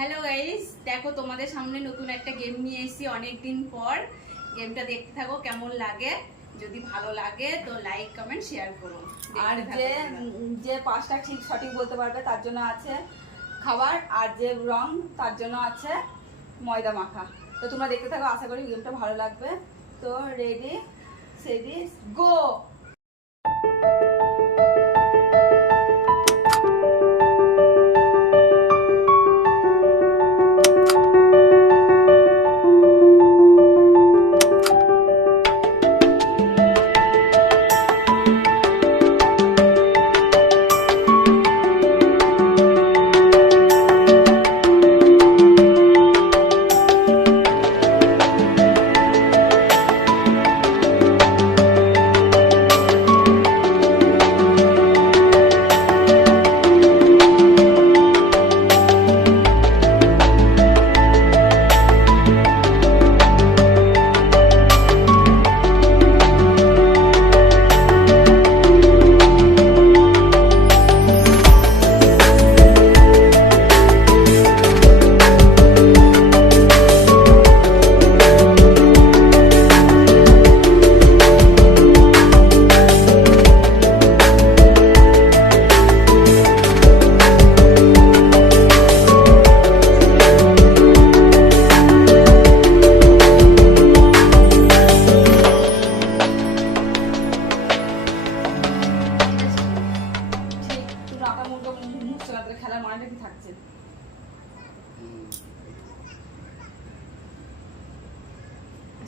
Hello guys, দেখো তোমাদের সামনে নতুন একটা গেম নিয়ে এসেছি অনেকদিন পর। গেমটা দেখতে থাকো, কেমন লাগে। যদি ভালো লাগে তো লাইক কমেন্ট শেয়ার করো। আর যে পাঁচটা ঠিক সঠিক বলতে পারবে তার জন্য আছে খাবার, আর যে রং তার জন্য আছে ময়দা মাখা। তো তোমরা দেখতে থাকো, আশা করি গেমটা ভালো লাগবে। তো রেডি সেডি গো। খেলার মানেটা কি থাকছে?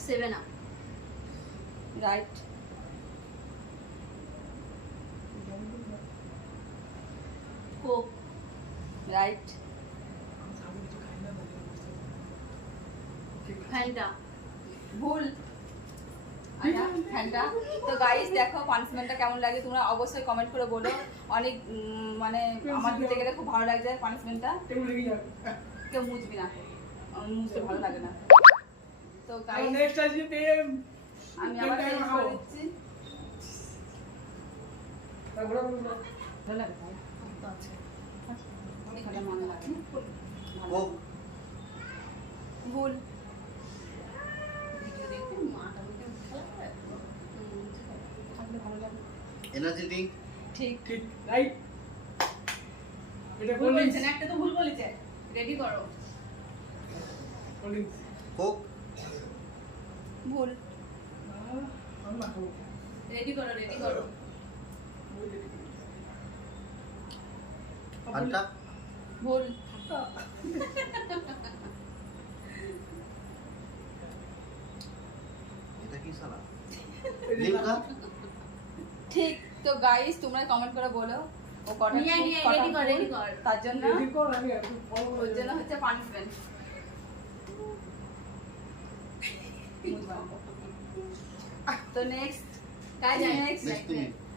Seven up right. Coke right. Fanta ভুল। আচ্ছা ফ্যান্টা। তো গাইস দেখো পানিশমেন্টটা কেমন লাগে তোমরা অবশ্যই কমেন্ট করে বলো। অনেক মানে আমার দিতে গেলে খুব ভালো লাগছে পানিশমেন্টটা। কেউ মুছবি না, মুছতে ভালো লাগে না। তো গাইস নেক্সট আসবে পেম। আমি আবার চেঞ্জ করে দিচ্ছি। ভালো লাগে তো আছে। এখানে মনে লাগে ও ভুল। ভিডিও দেখে মাটা দেখে খেলা করে। থাকলে ভালো লাগে। এনার্জি ড্রিঙ্ক ঠিক। ঠিক রাইট। এটা ভুল কোল্ড বলেছেন, একটা তো ভুল বলেছে। রেডি করো। ড্রিঙ্কস। কোক ভুল। আমি না খাবো। রেডি করো, রেডি করো। ফান্টা ভুল। এটা কি সালা লিমকা ঠিক। তো গাইস তোমরা কমেন্ট করে বলো ও কটা নিয়ে ঠিক, নিয়ে কটা রেডি কর, ভুল। রেডি কর। তার জন্য রেডি কর আমি একটু ফলো ওর করে জন্য হচ্ছে পানিশমেন্ট। তো নেক্সট গাইস যাই। নেক্সট নেক্সট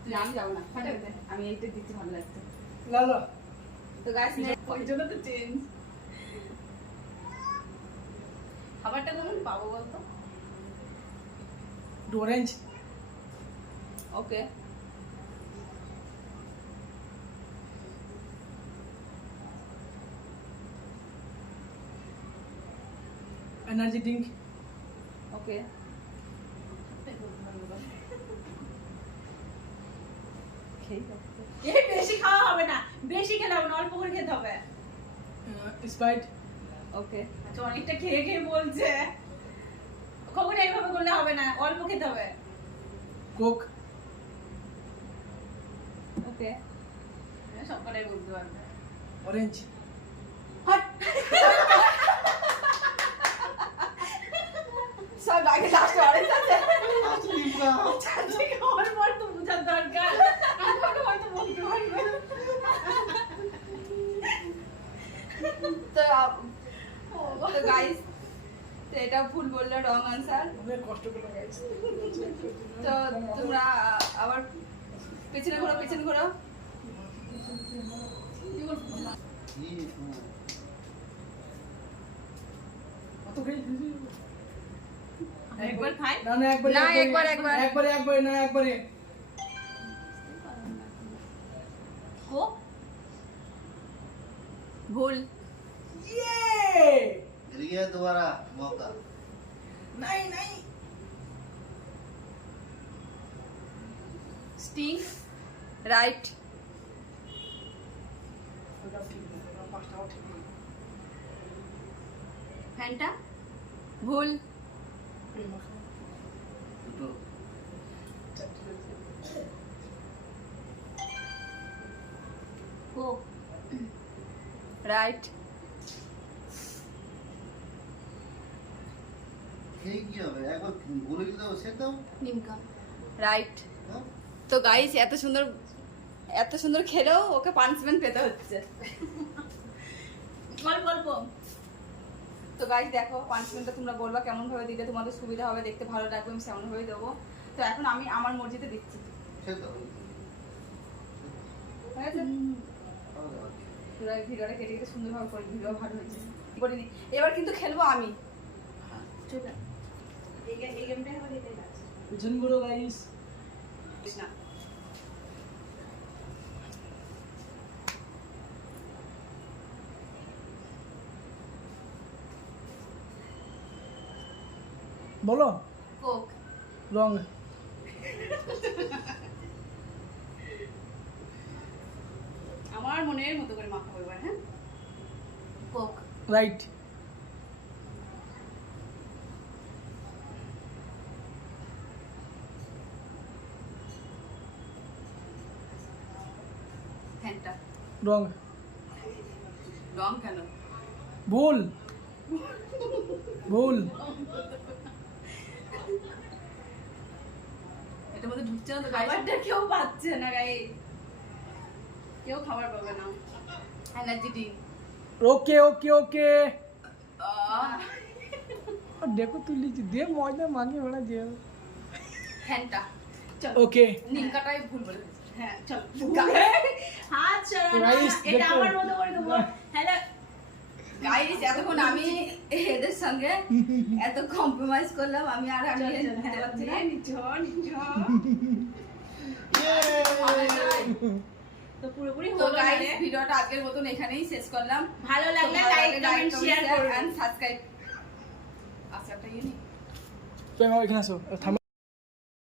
তুমি আমি যাবো না, ফাটাতে আমি এইটা দিচ্ছি, ভালো লাগছে। লালা তো গাইস নেক্সট ওই জন্য তো চেঞ্জ। খাবারটা কেমন পাবো বলতো? Orange. Okay. Energy drink. Okay. এই বেশি খাওয়া হবে না, বেশি খেলে হবে না, অল্প করে খেতে হবে। স্প্রাইট। ওকে। আচ্ছা অনেকটা খেয়ে খেয়ে বলছে। কখনো এইভাবে করলে হবে না, অল্প খেতে হবে। কোক। ওকে। সবকটাই বলতে পারবে। অরেঞ্জ। হট। সব আগে লাস্ট অরেঞ্জ আছে। লিমকা চারটে খাওয়ার পর তো বোঝার দরকার। এখন হয়তো বলতে পারবে। তো গাইস তো এটা ভুল বললো, রং আনসার। অনেক কষ্ট করে গাইস। তো তোমরা আবার পেছনে ঘোরো, পেছনে ঘোরো। কি কত খেয়ে দিবি? একবার খাই। না না একবার না, একবার, একবার। একবারে না একবারে। কোক ভুল। ইয়ে एरिया दोबारा मौका नहीं नहीं স্টিং রাইট पाँचटा ठीक है ফ্যানটা ভুল দুটো কোক রাইট খেয়ে কি হবে একবার বলে দিতে হবে সে দাও নিমকা রাইট হ্যাঁ? তো গাইস এত সুন্দর খেলেও ওকে পানিশমেন্ট পেতে হচ্ছে গল্প গল্প তো গাইস দেখো পানিশমেন্টটা তোমরা বলবা কেমন ভাবে দিলে তোমাদের সুবিধা হবে, দেখতে ভালো লাগবে, আমি সেমন ভাবেই দেবো। তো এখন আমি আমার মর্জিতে দিচ্ছি, সে দাও ঠিক আছে? তোরা ভিডিওটা কেটে কেটে সুন্দরভাবে করে, ভিডিও ভালো হয়েছে বলিনি। এবার কিন্তু খেলবো আমি। হ্যাঁ চলে এই গেমটা আবার এটাই আছে कुछ बोलो गाइस না बोलो কোক रॉन्ग আমার মনের মতো করে মাখাবো এবার। হ্যাঁ কোক राइट ফ্যানটা रॉन्ग রং কেন? भूल भूल এটার মধ্যে ঢুকছে না তো গাইস। খাবারটা কেউ পাচ্ছে না গাই, কেউ খাবার পাবে না। Energy drink. Okay okay okay और देखो तू लीजिए दे मौजा मांगे बड़ा दे ফ্যানটা। চল ओके নিমকাটাই ভুল বলে দিয়েছি। হ্যাঁ চল গাইস হাত ছড়া না, Guys, এটা দেখো। আমার মতো করে দেবো। হ্যালো গাইস এতক্ষণ আমি এদের সঙ্গে এত কম্প্রোমাইজ করলাম, আমি আর আমি দিতে পারছি না। তো পুরোপুরি তো হলো গাইস মানে। ভিডিওটা আজকের মতন এখানেই শেষ করলাম। ভালো লাগলে লাইক কমেন্ট শেয়ার করুন। And subscribe. আচ্ছা একটা ইয়ে নেই। तो मैं इतना सो